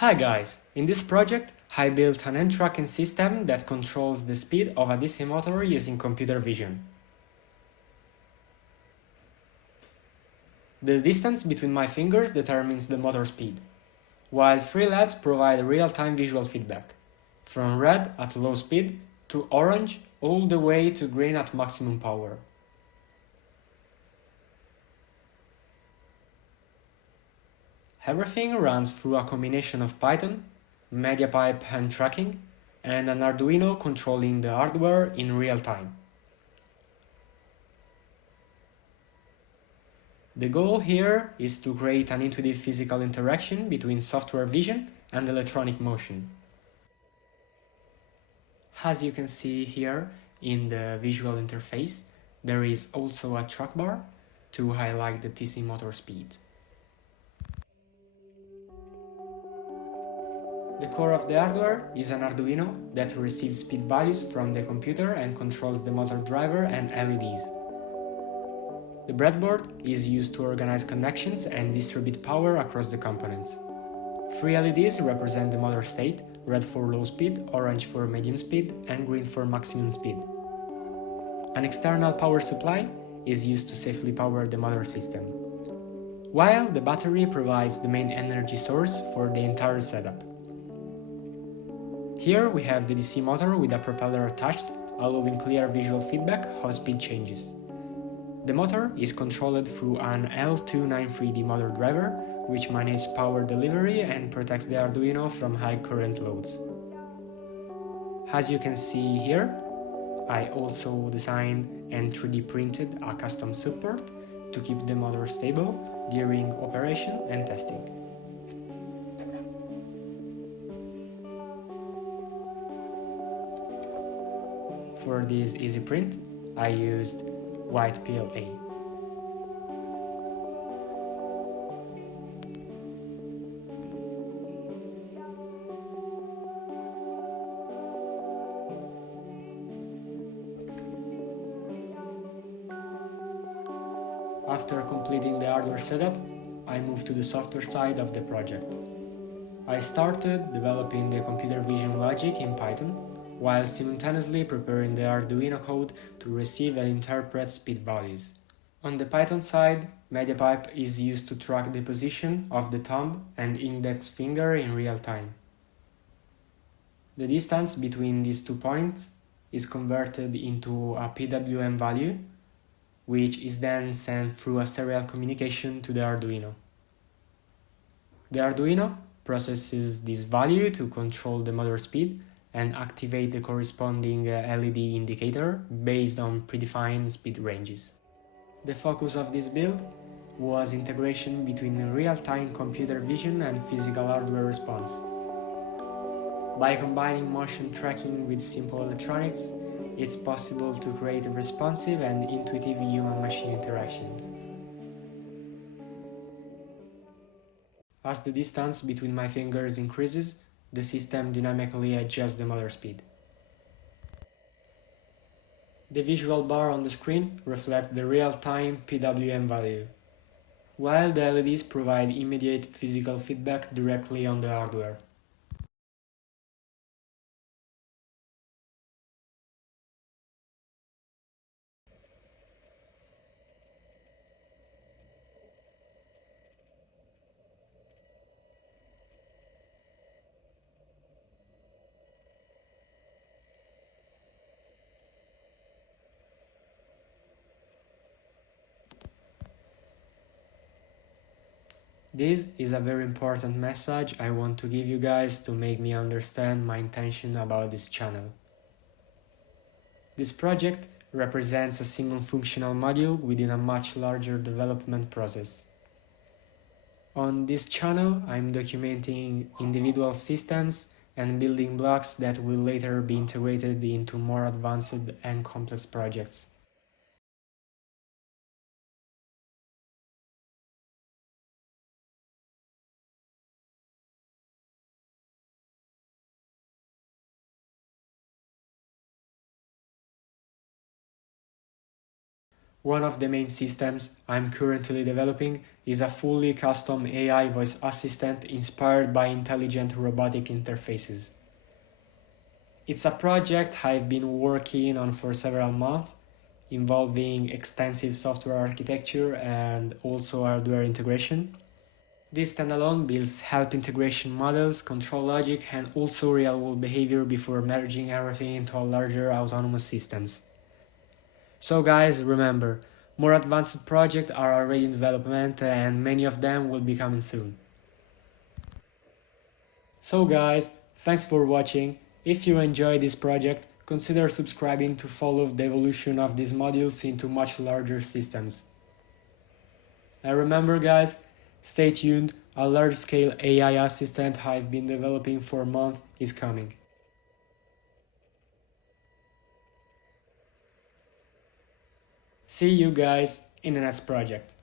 Hi guys! In this project, I built an end tracking system that controls the speed of a DC motor using computer vision. The distance between my fingers determines the motor speed, while three LEDs provide real-time visual feedback, from red at low speed to orange all the way to green at maximum power. Everything runs through a combination of Python, MediaPipe hand tracking, and an Arduino controlling the hardware in real time. The goal here is to create an intuitive physical interaction between software vision and electronic motion. As you can see here in the visual interface, there is also a track bar to highlight the DC motor speed. The core of the hardware is an Arduino that receives speed values from the computer and controls the motor driver and LEDs. The breadboard is used to organize connections and distribute power across the components. Three LEDs represent the motor state: red for low speed, orange for medium speed, and green for maximum speed. An external power supply is used to safely power the motor system, while the battery provides the main energy source for the entire setup. Here we have the DC motor with a propeller attached, allowing clear visual feedback how speed changes. The motor is controlled through an L293D motor driver, which manages power delivery and protects the Arduino from high current loads. As you can see here, I also designed and 3D printed a custom support to keep the motor stable during operation and testing. For this easy print, I used white PLA. After completing the hardware setup, I moved to the software side of the project. I started developing the computer vision logic in Python, while simultaneously preparing the Arduino code to receive and interpret speed values. On the Python side, MediaPipe is used to track the position of the thumb and index finger in real time. The distance between these 2 points is converted into a PWM value, which is then sent through a serial communication to the Arduino. The Arduino processes this value to control the motor speed and activate the corresponding LED indicator based on predefined speed ranges. The focus of this build was integration between real-time computer vision and physical hardware response. By combining motion tracking with simple electronics, it's possible to create responsive and intuitive human-machine interactions. As the distance between my fingers increases, the system dynamically adjusts the motor speed. The visual bar on the screen reflects the real-time PWM value, while the LEDs provide immediate physical feedback directly on the hardware. This is a very important message I want to give you guys to make me understand my intention about this channel. This project represents a single functional module within a much larger development process. On this channel, I'm documenting individual systems and building blocks that will later be integrated into more advanced and complex projects. One of the main systems I'm currently developing is a fully custom AI voice assistant inspired by intelligent robotic interfaces. It's a project I've been working on for several months, involving extensive software architecture and also hardware integration. This standalone builds help integration models, control logic, and also real-world behavior before merging everything into larger autonomous systems. So guys, remember, more advanced projects are already in development and many of them will be coming soon. So guys, thanks for watching. If you enjoyed this project, consider subscribing to follow the evolution of these modules into much larger systems. And remember guys, stay tuned, a large-scale AI assistant I've been developing for a month is coming. See you guys in the next project.